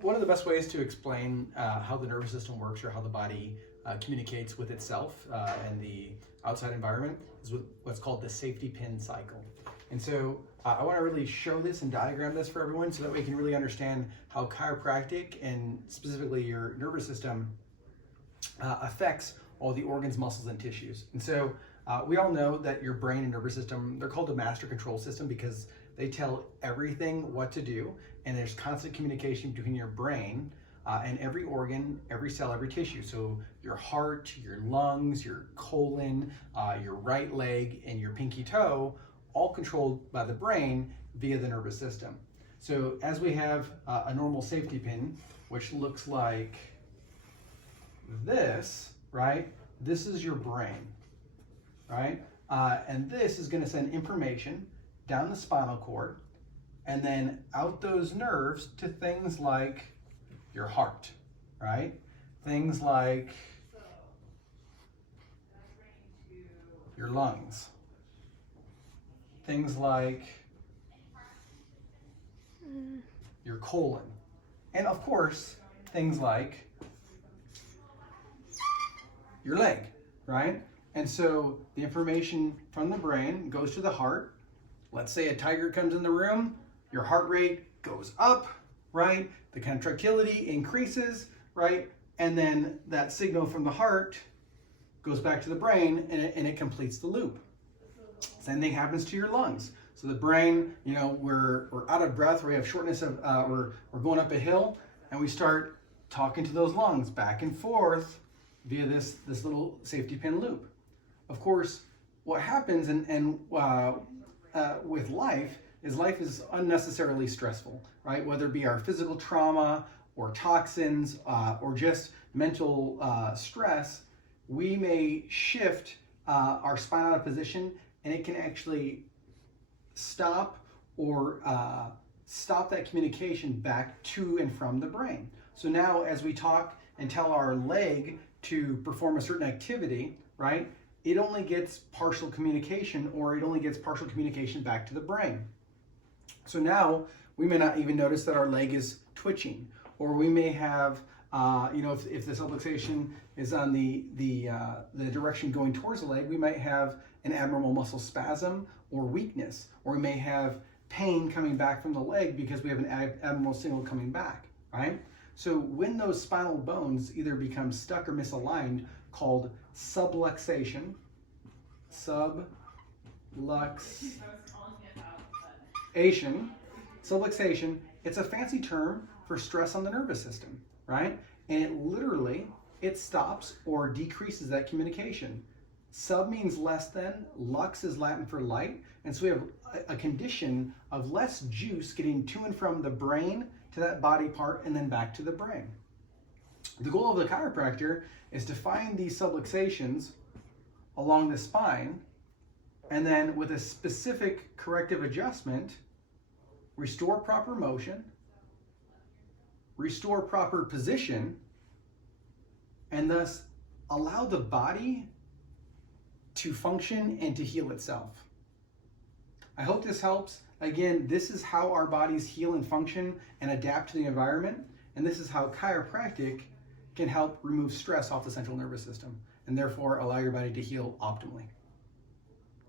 one of the best ways to explain how the nervous system works or how the body communicates with itself and the outside environment is with what's called the safety pin cycle. And so I want to really show this and diagram this for everyone so that we can really understand how chiropractic and specifically your nervous system affects all the organs, muscles, and tissues. And so we all know that your brain and nervous system, they're called a master control system because they tell everything what to do, and there's constant communication between your brain and every organ, every cell, every tissue. So your heart, your lungs, your colon, your right leg, and your pinky toe, all controlled by the brain via the nervous system. So as we have a normal safety pin, which looks like this, right? This is your brain, right? And this is going to send information down the spinal cord and then out those nerves to things like your heart, right? Things like your lungs, things like your colon, and of course, things like your leg, right? And so the information from the brain goes to the heart. Let's say a tiger comes in the room, your heart rate goes up, right? The contractility increases, right? And then that signal from the heart goes back to the brain and it completes the loop. Same thing happens to your lungs. So the brain, you know, we're out of breath, we have shortness of, we're going up a hill, and we start talking to those lungs back and forth via this little safety pin loop. Of course, what happens with life is unnecessarily stressful, right? Whether it be our physical trauma or toxins or just mental stress, we may shift our spine out of position, and it can actually stop that communication back to and from the brain. So now as we talk and tell our leg to perform a certain activity, right, it only gets partial communication, or it only gets partial communication back to the brain. So now we may not even notice that our leg is twitching, or we may have, if the subluxation is on the direction going towards the leg, we might have an abnormal muscle spasm or weakness, or we may have pain coming back from the leg because we have an abnormal signal coming back, right? So when those spinal bones either become stuck or misaligned, called subluxation, subluxation, it's a fancy term for stress on the nervous system, right? And it stops or decreases that communication. Sub means less than, lux is Latin for light, and so we have a condition of less juice getting to and from the brain to that body part and then back to the brain. The goal of the chiropractor is to find these subluxations along the spine, and then with a specific corrective adjustment, restore proper motion, restore proper position, and thus allow the body to function and to heal itself. I hope this helps. Again, this is how our bodies heal and function and adapt to the environment, and this is how chiropractic can help remove stress off the central nervous system and therefore allow your body to heal optimally.